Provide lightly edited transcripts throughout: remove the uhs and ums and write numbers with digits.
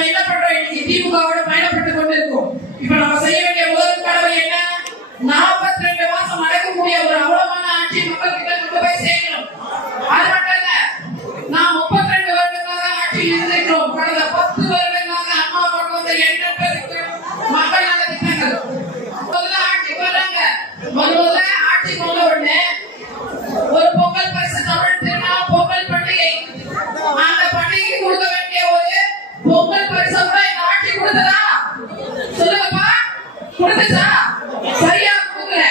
நம்ம என்ன பண்றோம்? இன்னைக்கு திமுகவோட பயணப்பட்டு கொண்டு இருக்கோம். இப்ப நம்ம செய்ய வேண்டிய முதல் கடமை என்ன? 42 மாசம் நடக்கக்கூடிய ஒரு அவலமான ஆட்சி மக்கள் கிட்ட கொண்டு போய் சேர்க்கணும். அது மட்டும் இல்ல, நான் 32 வருடங்களாக ஆட்சியில் இருந்திருக்கிறோம். கடந்த 10 வருடங்களாக அம்மா கொண்டு வந்த எண்ணற்ற மக்கள் நல திட்டங்கள் முதல்ல ஆட்சிக்கு வராங்க. முதல்ல ஆட்சிக்கு வந்த உடனே ஒரு பொங்கல் பரிசு, தமிழ் திருநாள் பொங்கல் பண்டிகை, அந்த பண்டிகை கொடுக்க வேண்டிய ஒரு பொங்கல் பரிசு கூட இந்த ஆட்சி கொடுத்ததா? சொல்லுங்கப்பா, கொடுத்துச்சா? சரியா கொடுக்கல.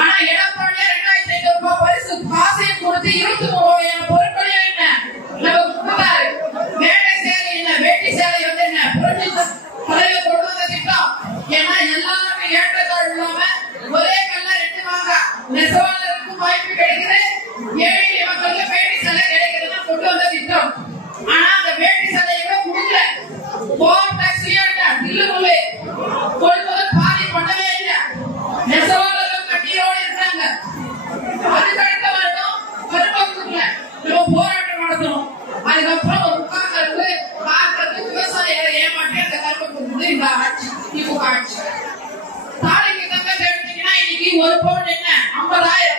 ஆனா எடப்பாடியா 2500 ரூபாய் பரிசு காசையும் கொடுத்து 23 வகையான பொருட்களையும் என்ன நம்ம கொடுத்தாரு. வேட்டை சேலை என்ன, வேட்டி சேலை வந்து என்ன புரட்சி தலைவர் கொண்டு வந்த திட்டம். ஏன்னா எல்லாருமே ஏற்றத்தாழ் இல்லாம ஒரே கல்ல 2 வாங்க நெசவாளருக்கு வாய்ப்பு கிடைக்குது, ஏழை மக்களுக்கு வேட்டி சேலை கிடைக்குதுன்னு கொண்டு வந்த திட்டம். ஆனா அந்த வேட்டி சேலையை கூட கொடுக்கல. போர் டாக்ஸியா இல்ல கொள்முதல் பாதி பண்ணவே இல்லை. நெசவாளர்கள் கண்ணீரோடு இருக்காங்க. அதுக்கு அடுத்த வருடம் கரும்பு கொடுக்கல. நம்ம போராட்டம் நடத்தணும். அதுக்கப்புறம் ஒரு உட்கார்ந்து பார்க்கறது விவசாயிகளை ஏமாற்றி அந்த கரும்பு கொடுக்குது இந்த ஆட்சி, திமுக ஆட்சி. தாலிக்கு தங்கத்தை எடுத்தீங்கன்னா இன்னைக்கு ஒரு பவுன் என்ன 50,000.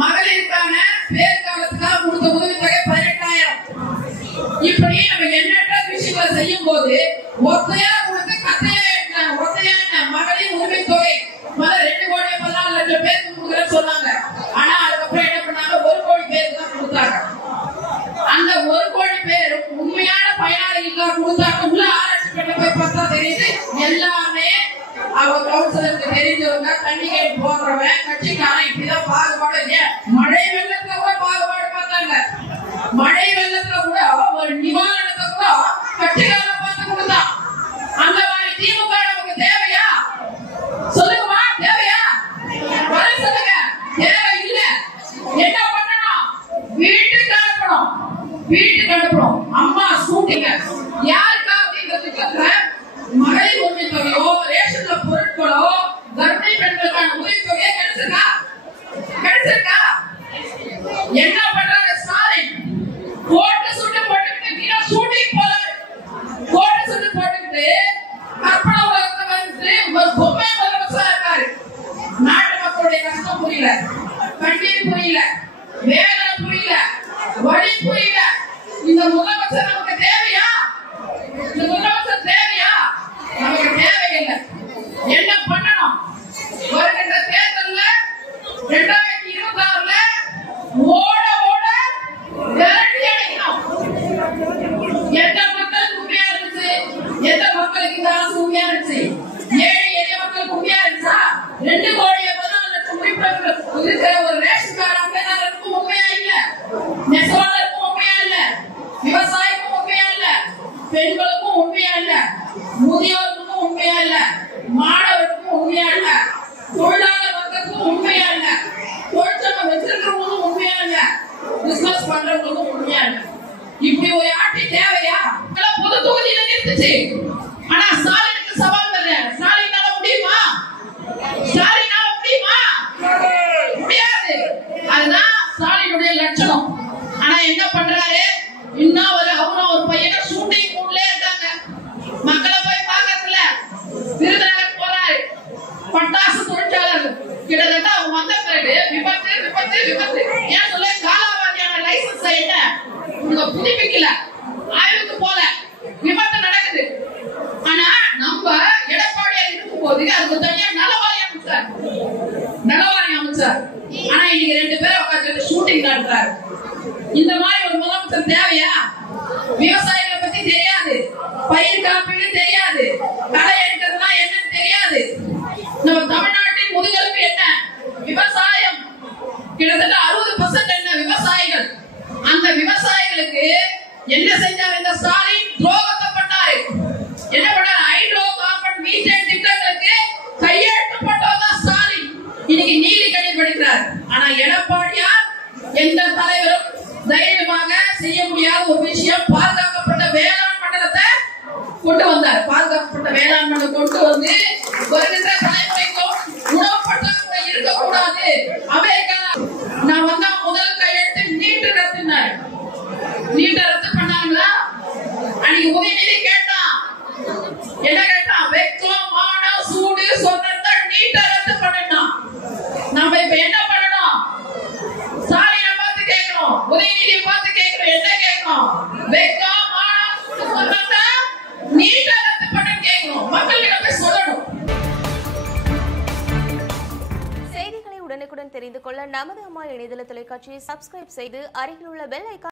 மகளிருக்கான பேர் காலத்துக்காக கொடுத்த உதவித்தொகை 18,000. இப்படி நம்ம எண்ணற்ற விஷயங்களை செய்யும் போது ஒத்தையா கொடுத்து கத்தையா எடுத்தாங்க. ஒத்தையா என்ன மகளிர் உரிமை தொகை முதல்ல 2,14,00,000 பேருக்கு கொடுக்குறேன்னு சொன்னாங்க. ஆனா அதுக்கப்புறம் என்ன பண்ணாங்க? 1 கோடி பேருக்கு தான் கொடுத்தாங்க. அந்த 1 கோடி பேர் உண்மையான பயனாளிகளுக்காக கொடுத்தாங்க. உள்ள ஆராய்ச்சி பண்ணி போய் பார்த்தா தெரியுது, எல்லாமே அவங்க கவுன்சிலருக்கு தெரிஞ்சவங்க, தண்ணிகை போடுறவன், கட்சிக்காரன், இப்படிதான் பாகுபாடு. மழை வெள்ளத்துல கூட பாகுபாடு பார்த்தாங்க. மழை வெள்ளத்துல கூட ஒரு நிவாரணத்தை கூட கட்சிக்காரன் பார்த்து கொடுத்தான். அந்த மாதிரி திமுக நமக்கு தேவையா? சொல்லுங்கம்மா, தேவையா? பதில் சொல்லுங்க. தேவை இல்ல. என்ன பண்ணணும்? வீட்டுக்கு அனுப்பணும். வீட்டுக்கு அனுப்பணும். அம்மா ஸ்கூட்டிங்க யாருக்கா அப்படிங்கிறதுக்கு மகளிர் உரிமை தொகையோ, ரேஷன்ல பொருட்களோ, கர்ப்பிணி பெண்களுக்கான உதவி தொகையோ கிடைச்சிருக்கா? கிடைச்சிருக்கா? என்ன பண்றாங்க ஸ்டாலின்? கோட்டை சுட்டு போட்டுக்கிட்டு ஷூட்டிங் போறாரு. கோட்டை சுட்டு போட்டுக்கிட்டு கற்பனை உலகத்தை வந்து ஒரு பொம்மை முதலமைச்சரா இருக்காரு. நாட்டு மக்களுடைய கஷ்டம் புரியல, கண்ணீர் புரியல, வேதனை புரியல, வழி புரியல. இந்த முதலமைச்சர் நமக்கு தேவையா? இந்த முதலமைச்சர் தேவையா? நமக்கு தேவையில்லை. என்ன பண்ணணும்? வருகின்ற தேர்தல்ல 2026ல ஓட ஓட விரட்டி அடிக்கணும். எந்த மக்களுக்கு உண்மையா இருந்துச்சு? எந்த மக்களுக்கு இந்த அரசு உண்மையா இருந்துச்சு? ஏழை எளிய மக்களுக்கு உண்மையா இருந்துச்சா? 2,14,00,000 உறுப்பினர்கள் இருக்கிற ஒரு ரேஷன் கார்டு அங்கேதான் உண்மையா இல்ல. நெசவாளருக்கும் உண்மையா இல்ல, விவசாயிக்கும் உண்மையா இல்ல, பெண்களுக்கும் உண்மையா இல்ல, முதியோருக்கும் உண்மையா இல்ல, மாணவருக்கும் உண்மையா இல்ல, தொழிலாளர் வர்க்கத்துக்கும் உண்மையா இல்ல, தொழிற்சங்கம் வச்சிருக்கிறவங்களுக்கும் உண்மையா இல்ல, பிசினஸ் பண்றவங்களுக்கும் உண்மையா இல்ல. இப்படி ஒரு ஆட்சி தேவையா? பொது தொகுதியில நிறுத்துச்சு. ஆனா ஸ்டாலினுக்கு சவால் தரேன். ஸ்டாலினால முடியுமா? ஸ்டாலினால முடியுமா? முடியாது. அதுதான் ஸ்டாலினுடைய லட்சணம். ஆனா என்ன பண்றாரு? இன்னும் அவரும் ஒரு பையனை ஷூட்டிங் மூட்ல இருக்காங்க. மக்களை போய் பார்க்கறதுல விருதுநகர் போறாரு. பட்டாசு தொழிற்சாளர் கிட்டத்தட்ட அவங்க வந்த பிறகு விபத்து விபத்து விபத்து. ஏன் சொல்ல? காலாவதியான லைசன்ஸ் என்ன புதுப்பிக்கல, ஆய்வுக்கு போல, விபத்து நடக்குது. ஆனா நம்ம எடப்பாடியார் இருக்கும் போது அதுக்கு தனியா நலவாரி அமைச்சார். ஆனா இன்னைக்கு 2 பேரும் உட்கார்ந்து ஷூட்டிங் நடத்துறாரு. இந்த மாதிரி ஒரு முதலமைச்சர் தேவையா? விவசாயிகளை பத்தி தெரியாது, பயிர் காப்பீடு தெரியாது, களை எடுக்கிறதுனா என்னன்னு தெரியாது. நம்ம தமிழ்நாட்டின் முதுகெலும்பு என்ன? விவசாயம். கிட்டத்தட்ட 60% என்ன விவசாயிகள். அந்த விவசாயிகளுக்கு என்ன செஞ்சார் இந்த ஸ்டாலின்? துரோகத்தை பண்ணாரு. என்ன பண்ணாரு? ஹைட்ரோ கார்பன் மீத்தேன் திட்டத்துக்கு கையெழுத்து போட்டவர் ஸ்டாலின். இன்னைக்கு நீதி கடைபிடிக்கிறார். ஆனா எடப்பாடியார் எந்த தலைவரும் தைரியமாக செய்ய முடியாத ஒரு விஷயம், பாதுகாக்கப்பட்ட வேளாண் மண்டலத்தை கொண்டு வந்தார். பாதுகாக்கப்பட்ட வேளாண் மண்டலம் கொண்டு வந்து வருகின்ற தலைமுறைக்கும் உணவு பற்றாக்குறை இருக்கக்கூடாது. அமெரிக்கா நான் வந்தா முதல் கையெழுத்து நீட்டு ரத்துனாரு. நீட்டை ரத்து பண்ணாங்களா? பார்த்து கேட்கிறோம், என்ன கேட்கிறோம்? வெக்கம் மானம் சொன்னா நீட்டா ரத்து பண்ண கேட்கிறோம். மக்கள்கிட்ட போய் சொல்லணும். செய்திகளை உடனுக்குடன் தெரிந்து கொள்ள நமது அம்மா இணையதள தொலைக்காட்சியை சப்ஸ்கிரைப் செய்து அருகில் உள்ள பெல் ஐகான்